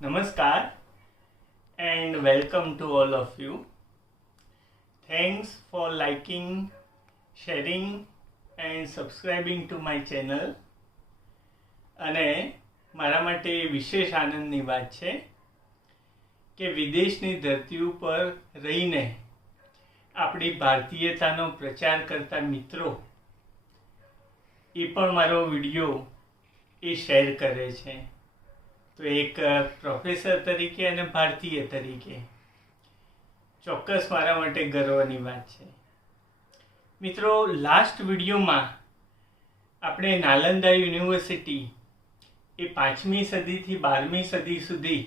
Namaskar and welcome to all of you. Thanks for liking, sharing and subscribing to my channel. અને મારા માટે વિશેષ આનંદની વાત છે કે વિદેશની ધરતી ઉપર રહીને આપણી ભારતીયતાનો પ્રચાર કરતા મિત્રો એ પણ મારો વિડીયો એ શેર કરે છે. તો એક પ્રોફેસર તરીકે અને ભારતીય તરીકે ચોક્કસ મારા માટે ગર્વની વાત છે. મિત્રો, લાસ્ટ વિડીયોમાં આપણે નાલંદા યુનિવર્સિટી એ 5મી સદીથી 12મી સદી સુધી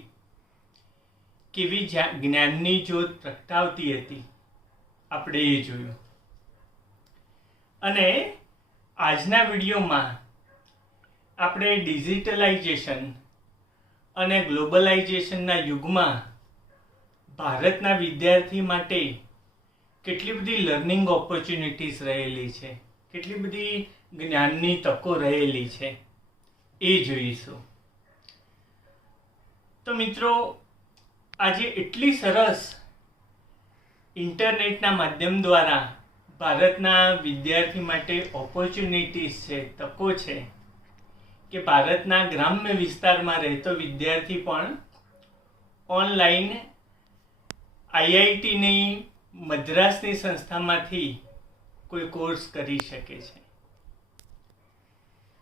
કેવી જ્ઞાનની જ્યોત પ્રગટાવતી હતી આપણે એ જોયું. અને આજના વિડીયોમાં આપણે ડિજિટલાઇઝેશન અને ગ્લોબલાઇઝેશનના યુગમાં ભારતના વિદ્યાર્થી માટે કેટલી બધી લર્નિંગ ઓપોર્ચ્યુનિટીઝ રહેલી છે, કેટલી બધી જ્ઞાનની તકો રહેલી છે એ જોઈશું. તો મિત્રો, આજે એટલી સરસ ઇન્ટરનેટના માધ્યમ દ્વારા ભારતના વિદ્યાર્થી માટે ઓપોર્ચ્યુનિટીઝ છે, તકો છે કે ભારતના ગ્રામ્ય વિસ્તારમાં રહેતો વિદ્યાર્થી પણ ઓનલાઈન આઈઆઈટીની મદ્રાસની સંસ્થામાંથી કોઈ કોર્સ કરી શકે છે.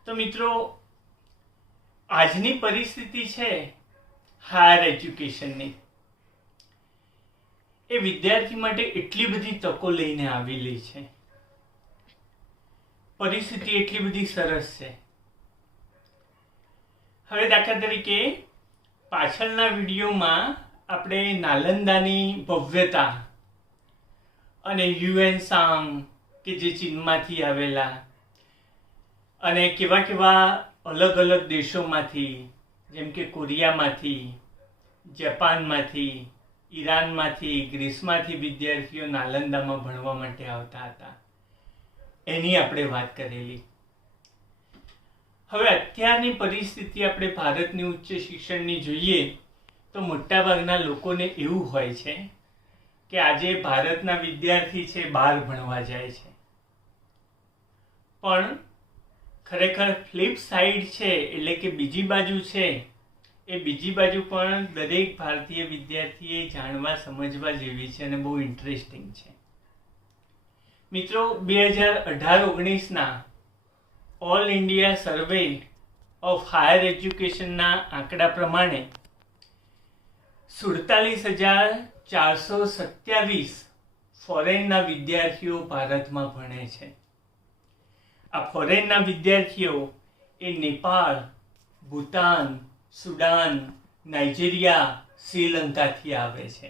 તો મિત્રો, આજની પરિસ્થિતિ છે હાયર એજ્યુકેશનની, એ વિદ્યાર્થી માટે એટલી બધી તકો લઈને આવેલી છે. પરિસ્થિતિ એટલી બધી સરસ છે. હવે દાખલા તરીકે પાછળના વિડીયોમાં આપણે નાલંદાની ભવ્યતા અને હ્યુએનસાંગ કે જે ચીનમાંથી આવેલા અને કેવા કેવા અલગ અલગ દેશોમાંથી, જેમ કે કોરિયામાંથી, જાપાનમાંથી, ઈરાનમાંથી, ગ્રીસમાંથી વિદ્યાર્થીઓ નાલંદામાં ભણવા માટે આવતા હતા, એની આપણે વાત કરેલી. હવે અત્યારની પરિસ્થિતિ આપણે ભારતની ઉચ્ચ શિક્ષણની જોઈએ તો મોટાભાગના લોકોને એવું હોય છે કે આજે ભારતના વિદ્યાર્થી છે બહાર ભણવા જાય છે, પણ ખરેખર ફ્લિપ સાઈડ છે, એટલે કે બીજી બાજુ છે, એ બીજી બાજુ પણ દરેક ભારતીય વિદ્યાર્થીએ જાણવા સમજવા જેવી છે અને બહુ ઇન્ટરેસ્ટિંગ છે. મિત્રો, 2018-19ના all India survey of higher એજ્યુકેશનના આંકડા પ્રમાણે 47,427 ફોરેનના વિદ્યાર્થીઓ ભારતમાં ભણે છે. આ ફોરેનના વિદ્યાર્થીઓ એ નેપાળ, ભૂતાન, સુડાન, નાઇજીરિયા, શ્રીલંકાથી આવે છે.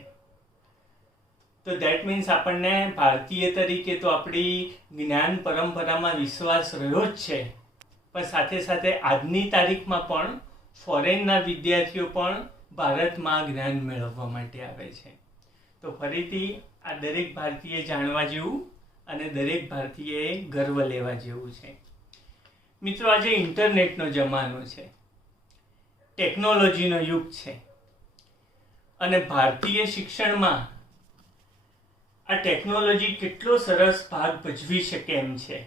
તો દેટ મીન્સ આપણને ભારતીય તરીકે તો આપણી જ્ઞાન પરંપરામાં વિશ્વાસ રહ્યો જ છે, પણ સાથે સાથે આજની તારીખમાં પણ ફોરેનના વિદ્યાર્થીઓ પણ ભારતમાં જ્ઞાન મેળવવા માટે આવે છે. તો ફરીથી આ દરેક ભારતીય જાણવા જેવું અને દરેક ભારતીયએ ગર્વ લેવા જેવું છે. મિત્રો, આજે ઇન્ટરનેટનો જમાનો છે, ટેકનોલોજીનો યુગ છે અને ભારતીય શિક્ષણમાં આ ટેકનોલોજી કેટલો સરસ ભાગ ભજવી શકે એમ છે,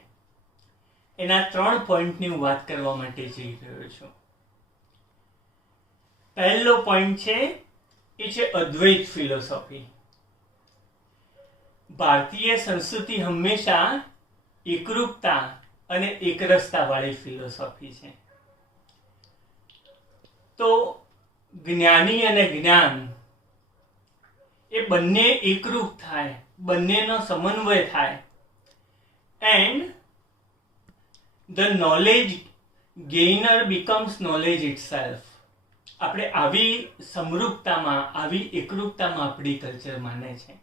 એના 3 પોઈન્ટની હું વાત કરવા માટે જઈ રહ્યો છું. પહેલો પોઈન્ટ છે એ છે અદ્વૈત ફિલોસોફી. ભારતીય સંસ્કૃતિ હંમેશા એકરૂપતા અને એકરસતા વાળી ફિલોસોફી છે. તો જ્ઞાની અને જ્ઞાન એ બંને એકરૂપ થાય, બંનેનો સમન્વય થાય, and the knowledge gainer becomes knowledge itself. આપણે આવી સમરૂપતામાં, આવી એકરૂપતામાં આપણી કલ્ચર માને છે.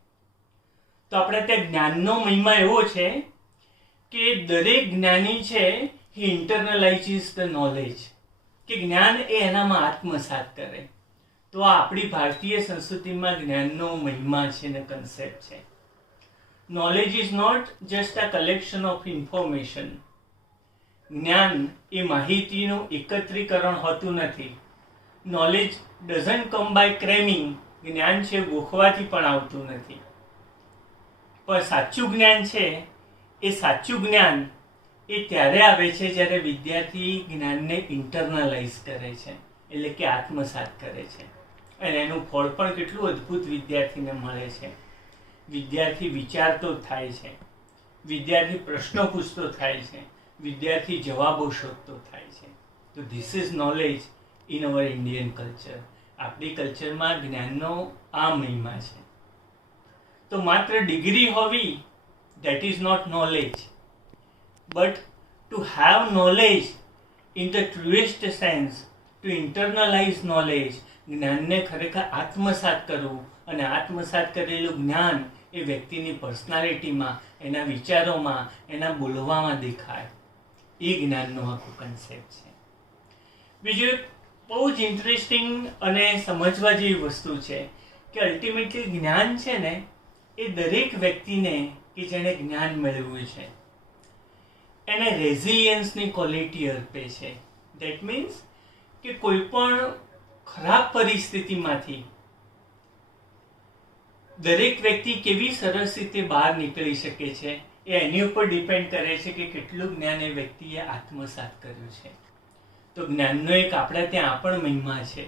તો આપણે ત્યાં જ્ઞાનનો મહિમા એવો છે કે દરેક જ્ઞાની છે હી ઇન્ટરનલાઇઝિસ ધ નોલેજ, કે જ્ઞાન એ એનામાં આત્મસાત કરે. તો આ આપણી ભારતીય સંસ્કૃતિમાં જ્ઞાનનો મહિમા છે ને કન્સેપ્ટ છે. Knowledge is not just a collection of information. જ્ઞાન એ માહિતીનું એકત્રીકરણ હોતું નથી, નોલેજ ડઝન્ટ કમ બાય ક્રેમિંગ, જ્ઞાન છે ગોખવાથી પણ આવતું નથી. પણ સાચું જ્ઞાન છે એ સાચું જ્ઞાન એ ત્યારે આવે છે જ્યારે વિદ્યાર્થી જ્ઞાનને ઇન્ટરનલાઇઝ કરે છે, એટલે કે આત્મસાત કરે છે. અને એનું ફળ પણ કેટલું અદ્ભુત વિદ્યાર્થીને મળે છે. વિદ્યાર્થી વિચારતો થાય છે, વિદ્યાર્થી પ્રશ્નો પૂછતો થાય છે, વિદ્યાર્થી જવાબો શોધતો થાય છે. તો this is knowledge in our Indian culture. આપણી કલ્ચરમાં જ્ઞાનનો આ મહિમા છે. તો માત્ર ડિગ્રી હોવી that is not knowledge, but to have knowledge in the truest sense, to internalise knowledge, જ્ઞાનને ખરેખર આત્મસાત કરવું, અને આત્મસાત કરેલું જ્ઞાન એ વ્યક્તિની પર્સનાલિટીમાં, એના વિચારોમાં, એના બોલવામાં દેખાય. એ જ્ઞાનનો આખો કન્સેપ્ટ છે. બીજું એક બહુ જ ઇન્ટરેસ્ટિંગ અને સમજવા જેવી વસ્તુ છે કે અલ્ટિમેટલી જ્ઞાન છે ને એ દરેક વ્યક્તિને કે જેણે જ્ઞાન મેળવ્યું છે એને રેઝિલિયન્સની ક્વોલિટી અર્પે છે. દેટ મીન્સ કે કોઈ પણ ખરાબ પરિસ્થિતિમાંથી દરેક વ્યક્તિ કેવી સરસ રીતે બહાર નીકળી શકે છે એ એની ઉપર ડિપેન્ડ કરે છે કે કેટલું જ્ઞાન એ વ્યક્તિએ આત્મસાત કર્યું છે. તો જ્ઞાનનો એક આપણા ત્યાં આ પણ મહિમા છે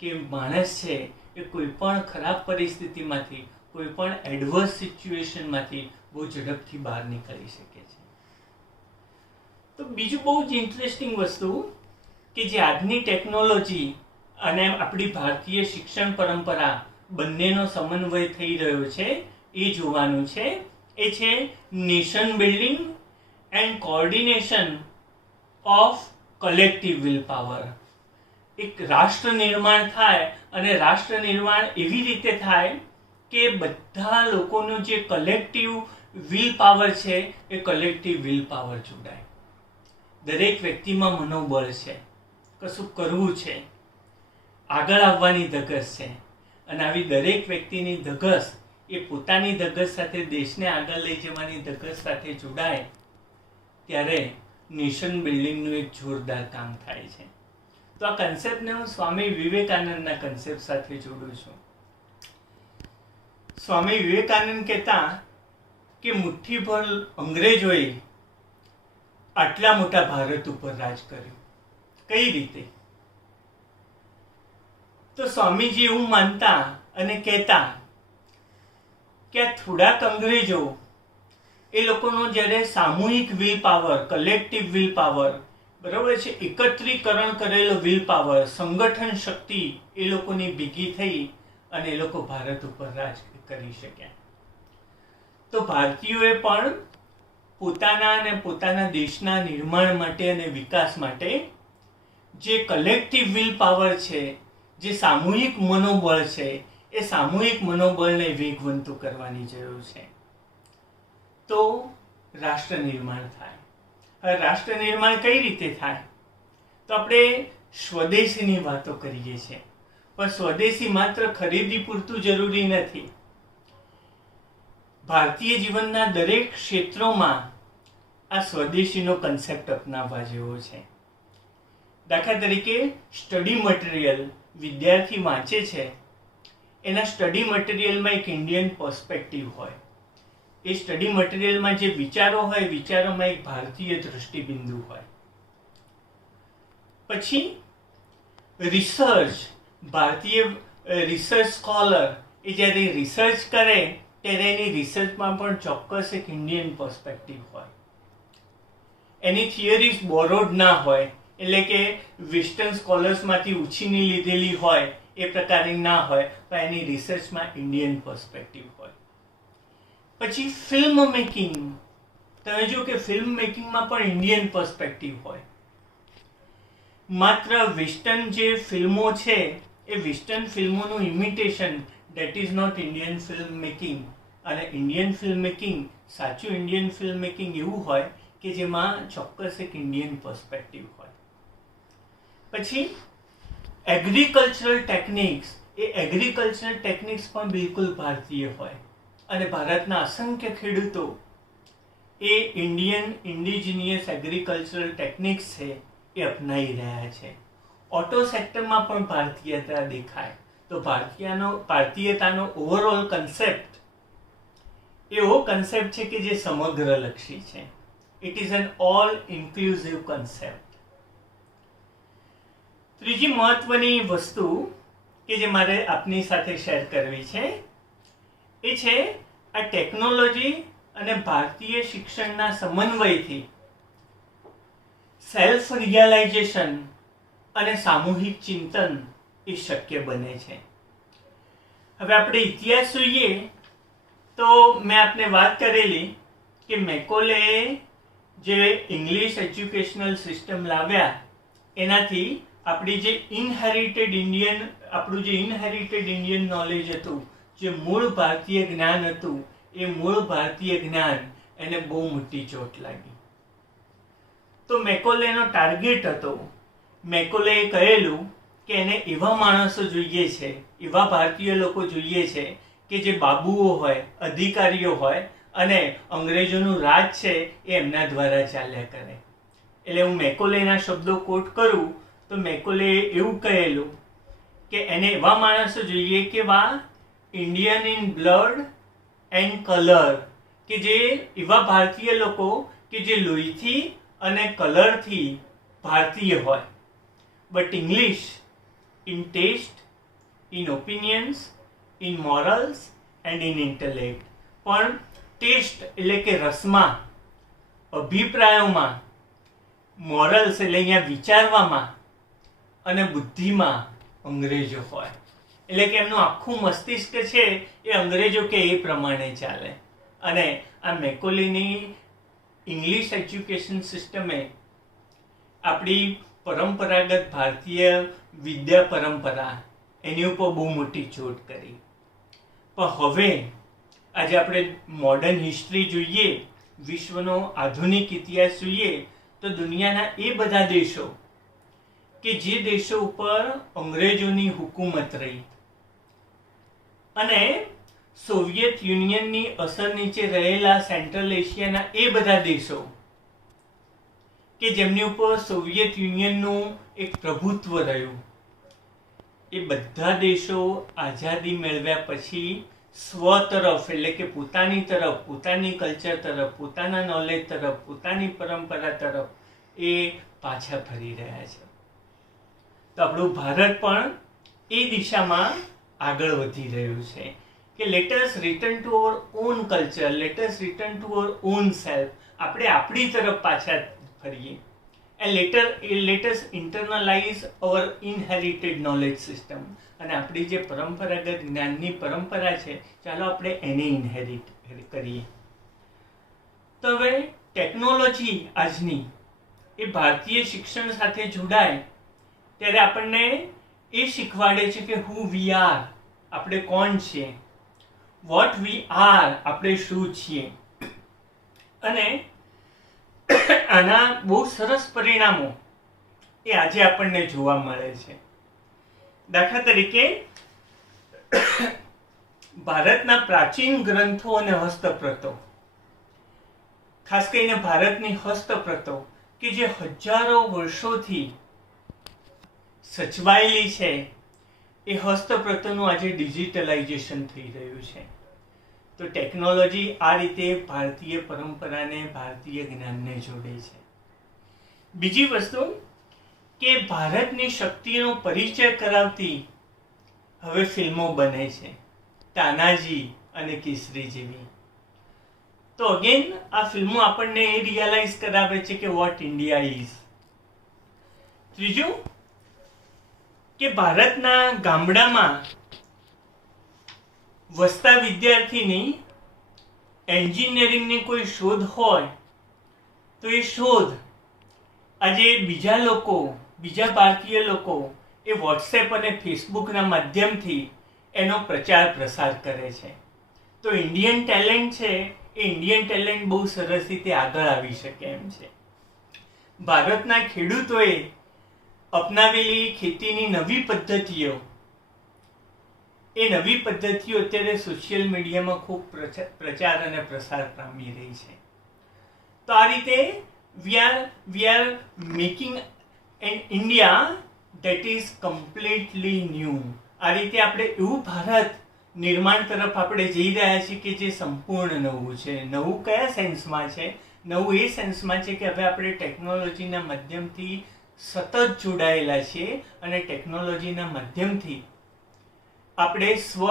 કે માણસ છે એ કોઈ પણ ખરાબ પરિસ્થિતિમાંથી, કોઈ પણ એડવર્સ સિચ્યુએશનમાંથી બહુ ઝડપથી બહાર નીકળી શકે છે. તો બીજું બહુ જ ઇન્ટરેસ્ટિંગ વસ્તુ કે જે આજની ટેકનોલોજી અને આપણી ભારતીય શિક્ષણ પરંપરા બંનેનો સમન્વય થઈ રહ્યો છે એ જોવાનું છે. એ છે nation building and coordination of collective will power. એક રાષ્ટ્ર નિર્માણ થાય, અને રાષ્ટ્ર નિર્માણ એવી રીતે થાય કે બધા લોકોનું જે કલેક્ટિવ વિલ પાવર છે એ કલેક્ટિવ વિલ પાવર જોડાય. દરેક વ્યક્તિમાં મનોબળ છે, કશું કરવું છે, આગળ આવવાની ધગશ છે, અને આવી દરેક વ્યક્તિની ધગશ એ પોતાની ધગશ સાથે દેશને આગળ લઈ જવાની ધગશ સાથે જોડાય ત્યારે નેશન બિલ્ડિંગનું એક જોરદાર કામ થાય છે. તો આ કન્સેપ્ટને હું સ્વામી વિવેકાનંદના કન્સેપ્ટ સાથે જોડું છું. સ્વામી વિવેકાનંદ કહેતા કે મુઠ્ઠીભર અંગ્રેજોએ આટલા મોટા ભારત ઉપર રાજ કર્યું. કઈ રીતે? તો સ્વામીજી એવું માનતા અને કહેતા કે આ થોડાક અંગ્રેજો એ લોકોનો જ્યારે સામૂહિક will power, collective will power, બરાબર છે, એકત્રીકરણ કરેલો વિલ પાવર, સંગઠન શક્તિ એ લોકોની ભેગી થઈ અને એ લોકો ભારત ઉપર રાજ કરી શક્યા. તો ભારતીયોએ પણ પોતાના અને પોતાના દેશના નિર્માણ માટે અને વિકાસ માટે જે કલેક્ટિવ વિલ પાવર છે, જે સામૂહિક મનોબળ છે, એ સામૂહિક મનોબળને વેગવંતું કરવાની જરૂર છે. તો રાષ્ટ્ર નિર્માણ થાય. હવે રાષ્ટ્ર નિર્માણ કઈ રીતે થાય? તો આપણે સ્વદેશીની વાતો કરીએ છીએ, પણ સ્વદેશી માત્ર ખરીદી પૂરતું જરૂરી નથી. ભારતીય જીવનના દરેક ક્ષેત્રોમાં આ સ્વદેશીનો કન્સેપ્ટ અપનાવવા જેવો છે. દાખલા તરીકે સ્ટડી મટીરિયલ વિદ્યાર્થી વાંચે છે, એના સ્ટડી મટીરિયલમાં એક ઇન્ડિયન પર્સ્પેક્ટિવ હોય. એ સ્ટડી મટીરિયલમાં જે વિચારો હોય, વિચારોમાં એક ભારતીય દૃષ્ટિબિંદુ હોય. પછી રિસર્ચ, ભારતીય રિસર્ચ સ્કોલર એ જ્યારે રિસર્ચ કરે ત્યારે એની રિસર્ચમાં પણ ચોક્કસ એક ઇન્ડિયન પર્સ્પેક્ટિવ હોય. એની થિયરીઝ બોરોડ ના હોય, એટલે કે વેસ્ટર્ન સ્કોલર્સમાંથી ઉછીની લીધેલી હોય એ પ્રકારની ના હોય, પણ એની રિસર્ચમાં ઇન્ડિયન પર્સ્પેક્ટિવ હોય. પછી ફિલ્મ મેકિંગ, તમે જો કે ફિલ્મ મેકિંગમાં પણ ઇન્ડિયન પર્સ્પેક્ટિવ હોય. માત્ર વેસ્ટર્ન જે ફિલ્મો છે એ વેસ્ટર્ન ફિલ્મોનું imitation, that is not Indian film making. અને ઇન્ડિયન ફિલ્મ મેકિંગ, સાચું ઇન્ડિયન ફિલ્મ મેકિંગ એવું હોય કે જેમાં ચોક્કસ એક ઇન્ડિયન પર્સ્પેક્ટિવ હોય. પછી એગ્રીકલ્ચરલ ટેકનિક્સ, એ એગ્રીકલ્ચરલ ટેકનિક્સ પણ બિલકુલ ભારતીય હોય, અને ભારતના અસંખ્ય ખેડૂતો એ ઇન્ડિયન ઇન્ડિજિનિયસ એગ્રીકલ્ચરલ ટેકનિક્સ છે એ અપનાવી રહ્યા છે. ઓટો સેક્ટરમાં પણ ભારતીયતા દેખાય. તો ભારતીયતાનો ઓવરઓલ કન્સેપ્ટ એવો કન્સેપ્ટ છે કે જે સમગ્રલક્ષી છે. It is N all inclusive concept. ત્રીજી મહત્વની વસ્તુ કે જે મારે આપની સાથે શેર કરવી છે એ છે આ ટેકનોલોજી અને ભારતીય શિક્ષણના સમન્વયથી સેલ્ફ રિયલાઇઝેશન અને સામૂહિક ચિંતન એ શક્ય બને છે. હવે આપણે ઇતિહાસ જોઈએ તો મેં આપને વાત કરેલી કે મેકોલેએ જે ઇંગ્લિશ એજ્યુકેશનલ સિસ્ટમ લાવ્યા એનાથી આપણું જે ઇનહેરિટેડ ઇન્ડિયન નોલેજ હતું, જે મૂળ ભારતીય જ્ઞાન હતું, એ મૂળ ભારતીય જ્ઞાન એને બહુ મોટી ચોટ લાગી. તો મેકોલેનો ટાર્ગેટ હતો, મેકોલેએ કહેલું કે એને એવા માણસો જોઈએ છે, એવા ભારતીય લોકો જોઈએ છે કે જે બાબુઓ હોય, અધિકારીઓ હોય અને અંગ્રેજોનું રાજ છે એ એમના દ્વારા ચાલ્યા કરે. એટલે હું મેકોલેના શબ્દો કોટ કરું તો મેકોલેએ એવું કહેલું કે એને એવા માણસો જોઈએ કે વા Indian in blood and colour, કે જે એવા ભારતીય લોકો કે જે લોહીથી અને કલરથી ભારતીય હોય, but English in taste, in opinions, in morals and in intellect. પણ ટેસ્ટ એટલે કે રસમાં, અભિપ્રાયોમાં, મોરલ્સ એટલે અહીંયા વિચારવામાં અને બુદ્ધિમાં અંગ્રેજો હોય. એટલે કે એમનું આખું મસ્તિષ્ક છે એ અંગ્રેજો કે એ પ્રમાણે ચાલે. અને આ મેકોલેની ઇંગ્લિશ એજ્યુકેશન સિસ્ટમે આપણી પરંપરાગત ભારતીય વિદ્યા પરંપરા એની ઉપર બહુ મોટી ચોટ કરી. પણ હવે આજે આપણે મોડર્ન હિસ્ટ્રી જોઈએ, વિશ્વનો આધુનિક ઇતિહાસ જોઈએ તો દુનિયાના એ બધા દેશો કે જે દેશો ઉપર અંગ્રેજોની હુકુમત રહી અને સોવિયત યુનિયનની અસર નીચે રહેલા સેન્ટ્રલ એશિયાના એ બધા દેશો કે જેમની ઉપર સોવિયત યુનિયનનું એક પ્રભુત્વ રહ્યું, એ બધા દેશો આઝાદી મેળવ્યા પછી સ્વ તરફ એટલે કે પોતાની તરફ, પોતાની કલ્ચર તરફ, પોતાના નોલેજ તરફ, પોતાની પરંપરા તરફ એ પાછા ફરી રહ્યા છે. તો આપણું ભારત પણ એ દિશામાં આગળ વધી રહ્યું છે કે let us return to our own culture, let us return to our own self. આપણે આપણી તરફ પાછા ફરીએ and let us internalise our inherited knowledge system. અને આપણી જે પરંપરાગત જ્ઞાનની પરંપરા છે, ચાલો આપણે એને ઇનહેરિટ કરીએ. તો હવે ટેકનોલોજી આજની એ ભારતીય શિક્ષણ સાથે જોડાય ત્યારે આપણને એ શીખવાડે છે કે હુ વી આર, આપણે કોણ છીએ, વોટ વી આર, આપણે શું છીએ. અને આના બહુ સરસ પરિણામો એ આજે આપણને જોવા મળે છે. દાખલા તરીકે ભારતના પ્રાચીન ગ્રંથો અને હસ્તપ્રતો, ખાસ કરીને ભારતની હસ્તપ્રતો કે જે હજારો વર્ષોથી સચવાયેલી છે, એ હસ્તપ્રતોનું આજે ડિજિટલાઇઝેશન થઈ રહ્યું છે. તો ટેકનોલોજી આ રીતે ભારતીય પરંપરાને, ભારતીય જ્ઞાનને જોડે છે. બીજી વસ્તુ કે ભારતની શક્તિનો પરિચય કરાવતી હવે ફિલ્મો બને છે, તાનાજી અને કેસરી જેવી. તો અગેન આ ફિલ્મો આપણને એ રિયલાઇઝ કરાવે છે કે વોટ ઇન્ડિયા ઇઝ. ત્રીજું કે ભારતના ગામડામાં વસતા વિદ્યાર્થીની એન્જિનિયરિંગની કોઈ શોધ હોય તો એ શોધ આજે બીજા લોકો, બીજા ભારતીય લોકો એ વોટ્સએપ અને ફેસબુકના માધ્યમથી એનો પ્રચાર પ્રસાર કરે છે. તો ઇન્ડિયન ટેલેન્ટ છે એ ઇન્ડિયન ટેલેન્ટ બહુ સરસ રીતે આગળ આવી શકે એમ છે. ભારતના ખેડૂતોએ અપનાવેલી ખેતીની નવી પદ્ધતિઓ, એ નવી પદ્ધતિઓ અત્યારે સોશિયલ મીડિયામાં ખૂબ પ્રચાર અને પ્રસાર પામી રહી છે. તો આ રીતે we are making an India that is completely new. આ રીતે આપણે એવું ભારત નિર્માણ તરફ આપણે જઈ રહ્યા છીએ કે જે સંપૂર્ણ નવું છે. નવું કયા સેન્સમાં છે? નવું એ સેન્સમાં છે કે હવે આપણે ટેકનોલોજીના માધ્યમથી સતત જોડાયેલા છીએ અને ટેકનોલોજીના માધ્યમથી આપણે સ્વ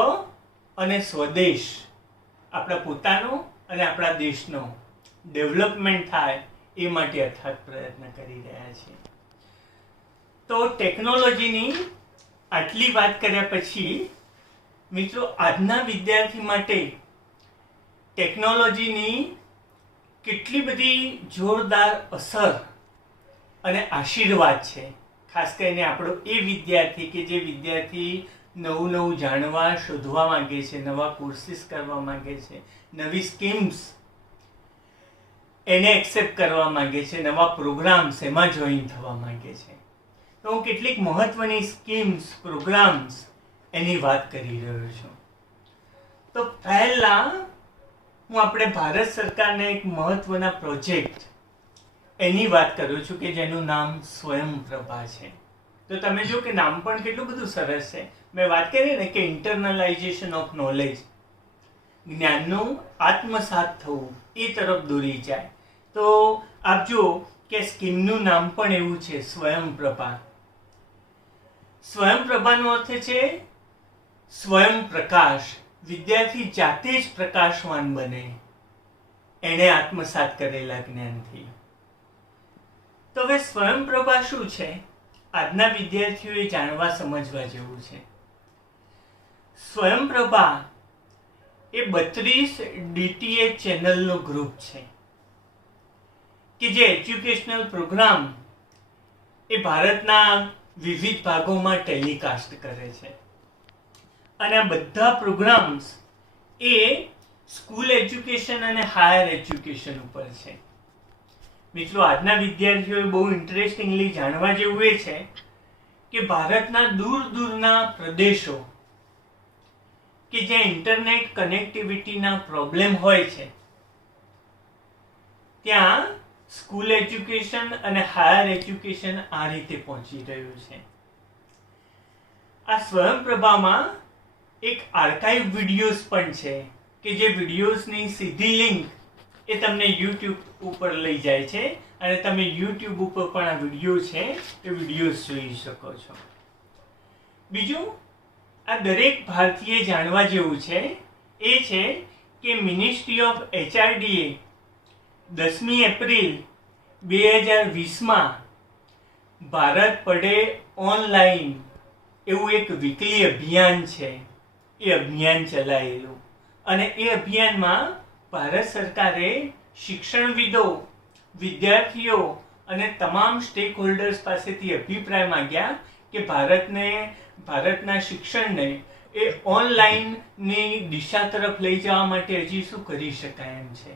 અને સ્વદેશ, આપણા પોતાનો અને આપણા દેશનો ડેવલપમેન્ટ થાય એ માટે અથાગ પ્રયત્ન કરી રહ્યા છીએ. તો ટેકનોલોજીની આટલી વાત કર્યા પછી મિત્રો, આજના વિદ્યાર્થી માટે ટેકનોલોજીની કેટલી બધી જોરદાર અસર અને આશીર્વાદ છે. ખાસ કરીને આપણો એ વિદ્યાર્થી કે જે વિદ્યાર્થી નવું નવું જાણવા, શોધવા માંગે છે, નવા કોર્સિસ કરવા માંગે છે, નવી સ્કીમ્સ એને એક્સેપ્ટ કરવા માંગે છે, નવા પ્રોગ્રામ્સ એમાં જોઈન થવા માંગે છે. તો હું કેટલીક મહત્વની સ્કીમ્સ, પ્રોગ્રામ્સ એની વાત કરી રહ્યો છું. તો પહેલા હું આપણે ભારત સરકારના એક મહત્વના પ્રોજેક્ટ એની વાત કરું છું કે જેનું નામ સ્વયંપ્રભા છે. તો તમે જો કે નામ પણ કેટલું બધું સરસ છે. મેં વાત કરી ને કે ઇન્ટરનલાઇઝેશન ઓફ નોલેજ, જ્ઞાનનું આત્મસાત થવું એ તરફ દોરી જાય. તો આપ જુઓ કે સ્કીમનું નામ પણ એવું છે, સ્વયંપ્રભા. સ્વયંપ્રભાનો અર્થ છે સ્વયં પ્રકાશ. વિદ્યાર્થી જાતે જ પ્રકાશવાન બને એણે આત્મસાત કરેલા જ્ઞાનથી. તો હવે સ્વયંપ્રભા શું છે? આજના વિદ્યાર્થીઓએ જાણવા સમજવા જેવું છે. સ્વયંપ્રભા એ 32 DTH ચેનલનો ગ્રુપ છે કે જે એજ્યુકેશનલ પ્રોગ્રામ એ ભારતના વિવિધ ભાગોમાં ટેલિકાસ્ટ કરે છે. અને આ બધા પ્રોગ્રામ્સ એ સ્કૂલ એજ્યુકેશન અને હાયર એજ્યુકેશન ઉપર છે. મિત્રો, આજના વિદ્યાર્થીઓએ બહુ ઇન્ટરેસ્ટિંગલી જાણવા જેવું એ છે કે ભારતના દૂર દૂરના પ્રદેશો કે જ્યાં ઇન્ટરનેટ કનેક્ટિવિટીના પ્રોબ્લેમ હોય છે, ત્યાં સ્કૂલ એજ્યુકેશન અને હાયર એજ્યુકેશન આ રીતે પહોંચી રહ્યું છે. આ સ્વયંપ્રભામાં એક આર્કાઇવ વિડીયોઝ પણ છે કે જે વિડીયોઝની સીધી લિંક એ તમને યુટ્યુબ ઉપર લઈ જાય છે અને તમે યુટ્યુબ ઉપર પણ આ વિડીયો છે એ વિડીયોઝ જોઈ શકો છો. બીજું, આ દરેક ભારતીય જાણવા જેવું છે એ છે કે મિનિસ્ટ્રી ઓફ HRDA 10મી એપ્રિલ 2020માં ભારત પડે ઓનલાઈન એવું એક વીકલી અભિયાન છે, એ અભિયાન ચલાયેલું. અને એ અભિયાનમાં ભારત સરકારે શિક્ષણવિદો, વિદ્યાર્થીઓ અને તમામ સ્ટેક હોલ્ડર્સ પાસેથી અભિપ્રાય માંગ્યા કે ભારતના શિક્ષણને એ ઓનલાઈનની દિશા તરફ લઈ જવા માટે હજી શું કરી શકાય એમ છે.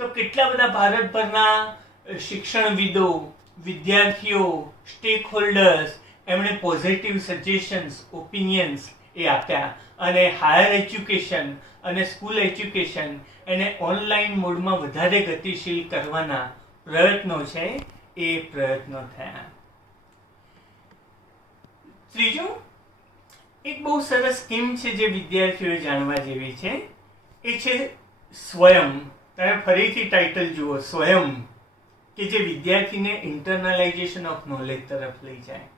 તો કેટલા બધા ભારતભરના શિક્ષણવિદો, વિદ્યાર્થીઓ, સ્ટેક હોલ્ડર્સ એમણે પોઝિટિવ સજેશન્સ, ઓપિનિયન્સ એ આપ્યા અને હાયર એજ્યુકેશન અને સ્કૂલ એજ્યુકેશન એને ઓનલાઈન મોડમાં વધારે ગતિશીલ કરવાના પ્રયત્નો છે એ પ્રયત્નો થયા. ત્રીજું, એક બહુ સરસ સ્કીમ છે જે વિદ્યાર્થીઓએ જાણવા જેવી છે, એ છે સ્વયં. તમે ફરીથી ટાઇટલ જુઓ, સ્વયં, કે જે વિદ્યાર્થીને ઇન્ટરનલાઇઝેશન ઓફ નોલેજ તરફ લઈ જાય.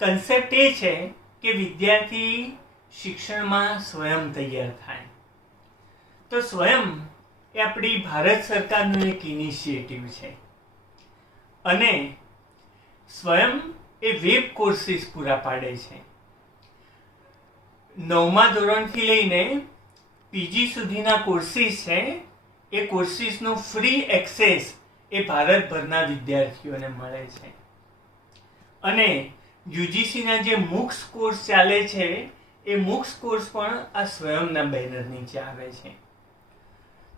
કન્સેપ્ટ એ છે કે વિદ્યાર્થી શિક્ષણમાં સ્વયં તૈયાર થાય. તો સ્વયં એ આપણી ભારત સરકારનું એક ઇનિશિયેટિવ છે અને સ્વયં એ વેબ કોર્સિસ પૂરા પાડે છે. 9મા ધોરણથી લઈને PG સુધીના કોર્સિસ છે. એ કોર્સિસનો ફ્રી એક્સેસ એ ભારતભરના વિદ્યાર્થીઓને મળે છે. અને UGCના જે MOOCs કોર્સ ચાલે છે એ MOOCs કોર્સ પણ આ સ્વયંના બેનર નીચે આવે છે.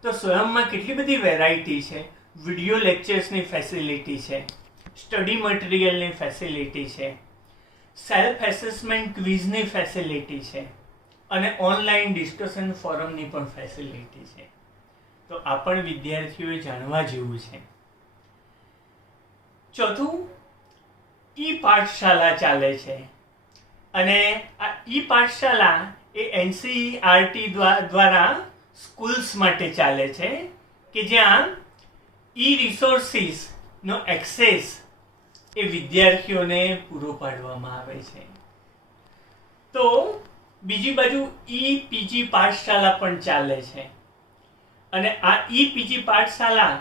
તો સ્વયંમાં કેટલી બધી વેરાયટી છે. વિડીયો લેક્ચર્સની ફેસિલિટી છે, સ્ટડી મટીરિયલની ફેસિલિટી છે, સેલ્ફ એસેસમેન્ટ ક્વિઝની ફેસિલિટી છે અને ઓનલાઈન ડિસ્કશન ફોરમની પણ ફેસિલિટી છે. તો આ પણ વિદ્યાર્થીઓએ જાણવા જેવું છે. ચોથું, ઈ પાઠશાલા ચાલે છે અને આ ઈ પાઠશાલા એ NCERT દ્વારા સ્કૂલ્સ માટે ચાલે છે કે જ્યાં ઈ રિસોર્સિસનો એક્સેસ એ વિદ્યાર્થીઓને પૂરો પાડવામાં આવે છે. તો બીજી બાજુ EPG પાઠશાલા પણ ચાલે છે અને આ EPG Pathshala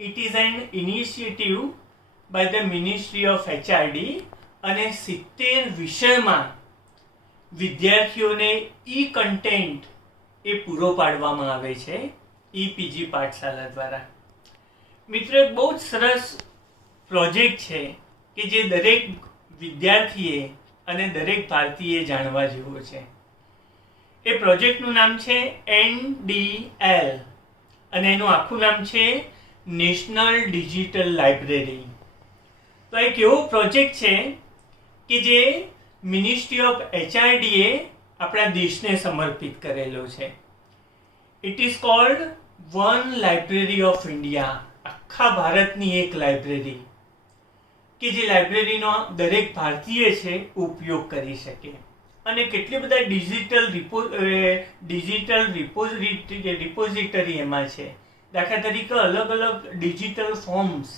it is an initiative by the ministry of HRD અને 70 વિષયમાં વિદ્યાર્થીઓને ઈ કન્ટેન્ટ એ પૂરો પાડવામાં આવે છે EPG પાઠશાલા દ્વારા. મિત્રો, એક બહુ જ સરસ પ્રોજેક્ટ છે કે જે દરેક વિદ્યાર્થીએ અને દરેક ભારતીયએ જાણવા જેવો છે. એ પ્રોજેક્ટનું નામ છે NDL અને એનું આખું નામ છે નેશનલ ડિજિટલ લાઇબ્રેરી. તો એક એવો પ્રોજેક્ટ છે કે જે મિનિસ્ટ્રી ઓફ HRD એ આપણા દેશને સમર્પિત કરેલો છે. It is called one library of India. આખા ભારતની એક લાઇબ્રેરી કે જે લાઇબ્રેરીનો દરેક ભારતીય છે ઉપયોગ કરી શકે અને કેટલી બધા ડિજિટલ રિપોઝિટરી એમાં છે. દાખલા તરીકે અલગ અલગ ડિજિટલ ફોર્મ્સ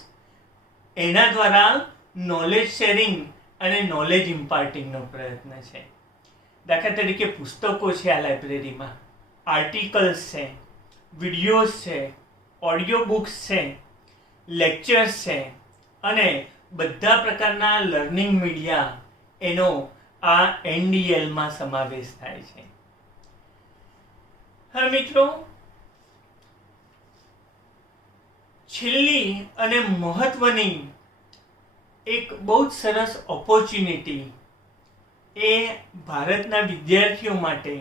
એના દ્વારા નોલેજ શેરિંગ અને નોલેજ ઇમ્પાર્ટિંગનો પ્રયત્ન છે. દાખલા તરીકે પુસ્તકો છે આ લાઇબ્રેરીમાં, આર્ટિકલ્સ છે, વિડીયોઝ છે, ઓડિયો બુક્સ છે, લેક્ચર્સ છે અને બધા પ્રકારના લર્નિંગ મીડિયા એનો આ NDLમાં સમાવેશ થાય છે. હા મિત્રો, છેલ્લી અને મહત્વની એક બહુ જ સરસ ઓપોર્ચ્યુનિટી એ ભારતના વિદ્યાર્થીઓ માટે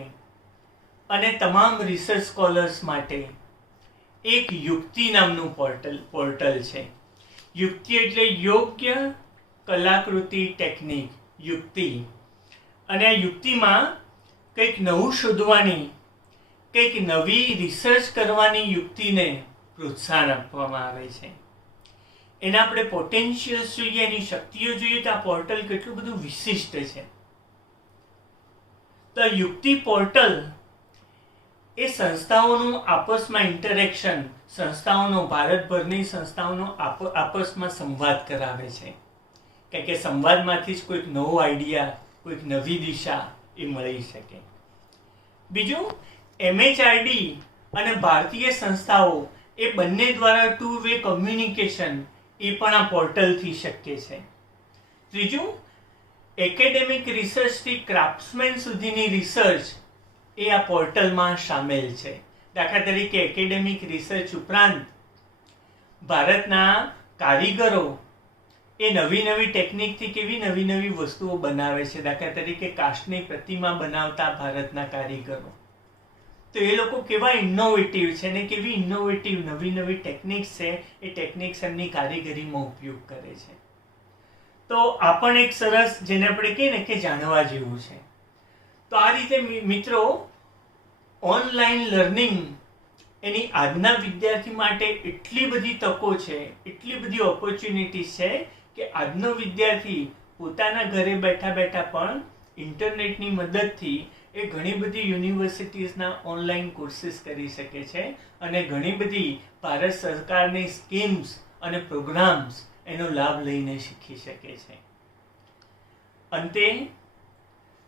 અને તમામ રિસર્ચ સ્કોલર્સ માટે એક યુક્તિ નામનું પોર્ટલ છે. યુક્તિ એટલે યોગ્ય કલાકૃતિ ટેકનિક, યુક્તિ. અને આ યુક્તિમાં કંઈક નવું શોધવાની, કંઈક નવી રિસર્ચ કરવાની યુક્તિને પ્રોત્સાહન આપવામાં આવે છે. એના આપણે પોટેન્શિયલ્સ જોઈએ, એની શક્તિઓ જોઈએ તો આ પોર્ટલ કેટલું બધું વિશિષ્ટ છે. તો આ યુક્તિ પોર્ટલ એ સંસ્થાઓનું આપસમાં ઇન્ટરેક્શન, સંસ્થાઓનો, ભારતભરની સંસ્થાઓનો આપસમાં સંવાદ કરાવે છે. કારણ કે સંવાદમાંથી જ કોઈક નવો આઈડિયા, કોઈક નવી દિશા એ મળી શકે. બીજું, MHRD અને ભારતીય સંસ્થાઓ એ બંને દ્વારા 2-વે કમ્યુનિકેશન એ પણ આ પોર્ટલથી શક્ય છે. ત્રીજું, એકેડેમિક રિસર્ચથી ક્રાફ્ટ્સમેન સુધીની રિસર્ચ એ આ પોર્ટલમાં સામેલ છે. દાખલા તરીકે એકેડેમિક રિસર્ચ ઉપરાંત ભારતના કારીગરો એ નવી નવી ટેકનિકથી કેવી નવી નવી વસ્તુઓ બનાવે છે. દાખલા તરીકે કાચની પ્રતિમા બનાવતા ભારતના કારીગરો, તો એ લોકો કેવા ઇનોવેટિવ છે ને કેવી ઇનોવેટિવ નવી નવી ટેકનિક્સ છે એ ટેકનિક્સ એમની કારીગરીમાં ઉપયોગ કરે છે. તો આ પણ એક સરસ, જેને આપણે કહીએ ને કે જાણવા જેવું છે. તો આ રીતે મિત્રો, ઓનલાઈન લર્નિંગ એની આજના વિદ્યાર્થી માટે એટલી બધી તકો છે, એટલી બધી ઓપોર્ચ્યુનિટીઝ છે કે આજનો વિદ્યાર્થી પોતાના ઘરે બેઠા બેઠા પણ ઇન્ટરનેટની મદદથી એ ઘણી બધી યુનિવર્સિટીઝના ઓનલાઈન કોર્સીસ કરી શકે છે અને ઘણી બધી ભારત સરકારની સ્કીમ્સ અને પ્રોગ્રામ્સ એનો લાભ લઈને શીખી શકે છે. અંતે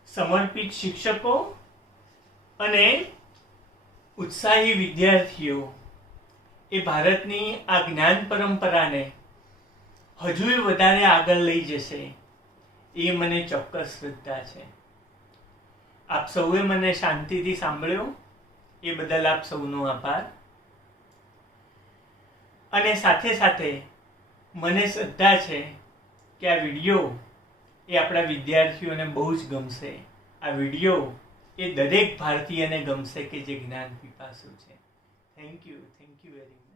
સમર્પિત શિક્ષકો અને ઉત્સાહી વિદ્યાર્થીઓ એ ભારતની આ જ્ઞાન પરંપરાને હજુય વધારે આગળ લઈ જશે એ મને ચોક્કસ શ્રદ્ધા છે. આપ સૌએ મને શાંતિથી સાંભળ્યો એ બદલ આપ સૌનો આભાર. અને સાથે સાથે મને શ્રદ્ધા છે કે આ વિડીયો એ આપણા વિદ્યાર્થીઓને બહુ જ ગમશે. આ વિડીયો એ દરેક ભારતીયને ગમશે કે જે જ્ઞાન પીપાસુ છે. Thank you very much.